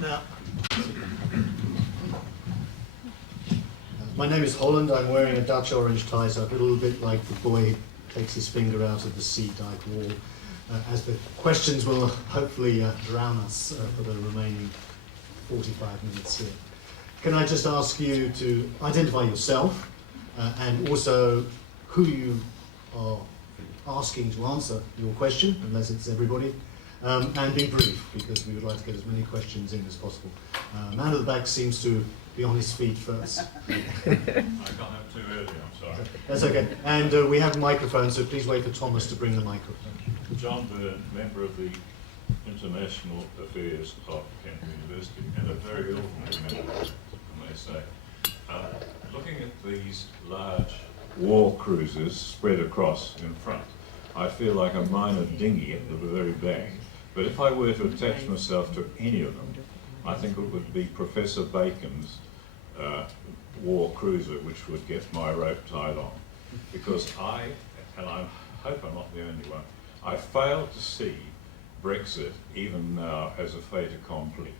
Now, my name is Holland. I'm wearing a Dutch orange tie, so a little bit like the boy who takes his finger out of the sea-dyke wall, as the questions will hopefully drown us for the remaining 45 minutes here. Can I just ask you to identify yourself and also who you are asking to answer your question, unless it's everybody, and be brief, because we would like to get as many questions in as possible. Man at the back seems to be on his feet first. I got up too early, I'm sorry. That's okay. And we have microphones, so please wait for Thomas to bring the microphone. John Byrne, member of the International Affairs of Kent University, and a very ordinary member, I may say. Looking at these large war cruisers spread across in front, I feel like a minor dinghy at the very back. But if I were to attach myself to any of them, I think it would be Professor Bacon's war cruiser, which would get my rope tied on. Because I hope I'm not the only one, I fail to see Brexit even now as a fait accompli.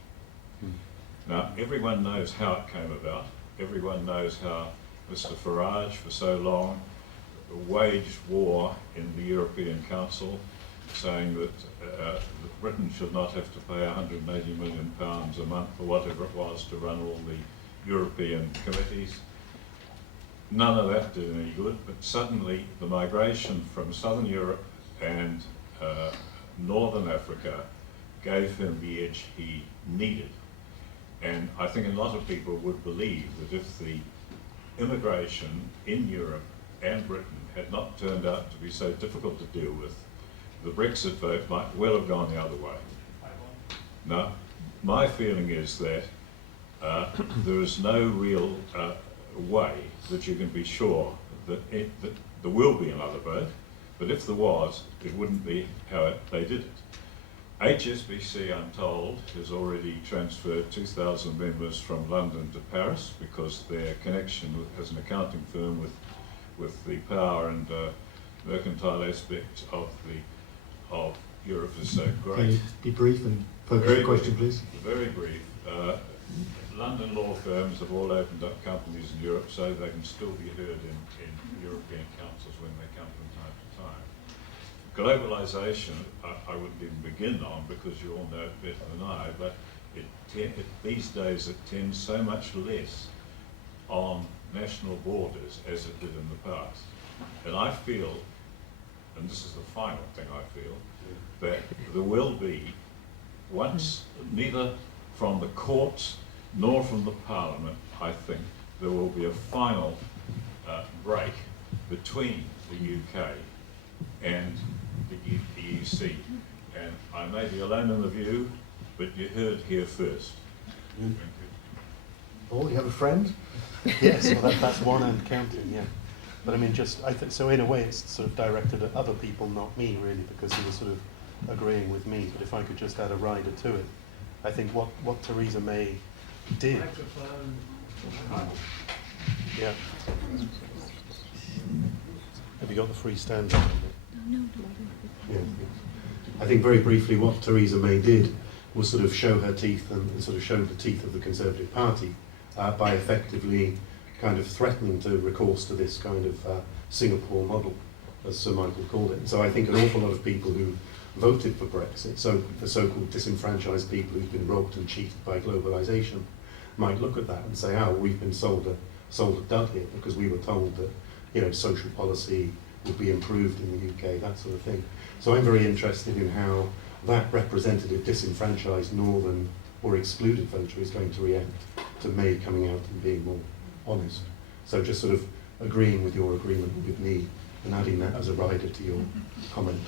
Now, everyone knows how it came about. Everyone knows how Mr. Farage, for so long, waged war in the European Council, saying that Britain should not have to pay £180 million a month or whatever it was to run all the European committees. None of that did any good, but suddenly the migration from Southern Europe and Northern Africa gave him the edge he needed. And I think a lot of people would believe that if the immigration in Europe and Britain had not turned out to be so difficult to deal with, the Brexit vote might well have gone the other way. Now, my feeling is that there is no real way that you can be sure that there will be another vote, but if there was, it wouldn't be how they did it. HSBC, I'm told, has already transferred 2,000 members from London to Paris because their connection as an accounting firm with the power and mercantile aspects of Europe is so great. Can you be brief and focus the question, please? Very brief. London law firms have all opened up companies in Europe so they can still be heard in European councils when they come from time to time. Globalisation, I wouldn't even begin on because you all know it better than I, but these days it tends so much less on national borders as it did in the past. And I feel, and this is the final thing I feel, that there will be, once neither from the courts nor from the Parliament, I think, there will be a final break between the UK and the EUC. And I may be alone in the view, but you heard here first. Thank you. Paul, you have a friend? Yes, well that's one and counting, yeah. But I mean, I think so in a way it's sort of directed at other people, not me really, because he was sort of agreeing with me. But if I could just add a rider to it, I think what Theresa May did. Microphone. Yeah. Have you got the free stand? Yeah. I think very briefly what Theresa May did was sort of show her teeth and sort of show the teeth of the Conservative Party by effectively kind of threatening to recourse to this kind of Singapore model, as Sir Michael called it. And so I think an awful lot of people who voted for Brexit, so the so-called disenfranchised people who've been robbed and cheated by globalisation, might look at that and say, oh, we've been sold a dud here because we were told that, you know, social policy would be improved in the UK, that sort of thing. So I'm very interested in how that representative disenfranchised northern or excluded voter is going to react to May coming out and being more honest. So just sort of agreeing with your agreement with me and adding that as a rider to your comment.